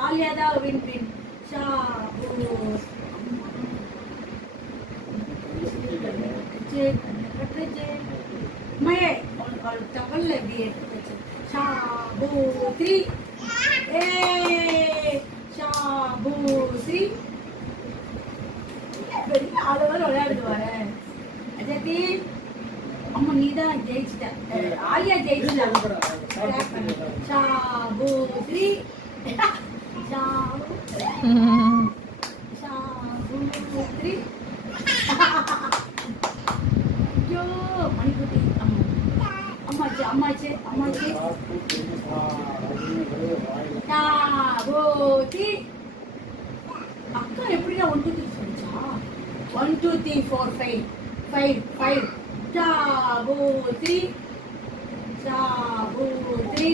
ஆலியா தான் win win. Shabu मैं और डबल लगी है शाबूत्री ए शाबूत्री பெரிய ஆளுவர் விளையாடுது வர அஜயதி அம்மா நீதான் ஜெயிச்சிட்ட ஆலியா ஜெயிச்சிட்டா शाबूत्री शाबूत्री ஐயோ மணிக்குட்டி அம்மாச்சி அம்மாச்சி அம்மாச்சி ஷாபூத்தி அக்கா எப்படிடா 1 2 3 சொல்லிச்சா 1 2 3 4 5 5 5 ஷாபூத்தி ஷாபூத்தி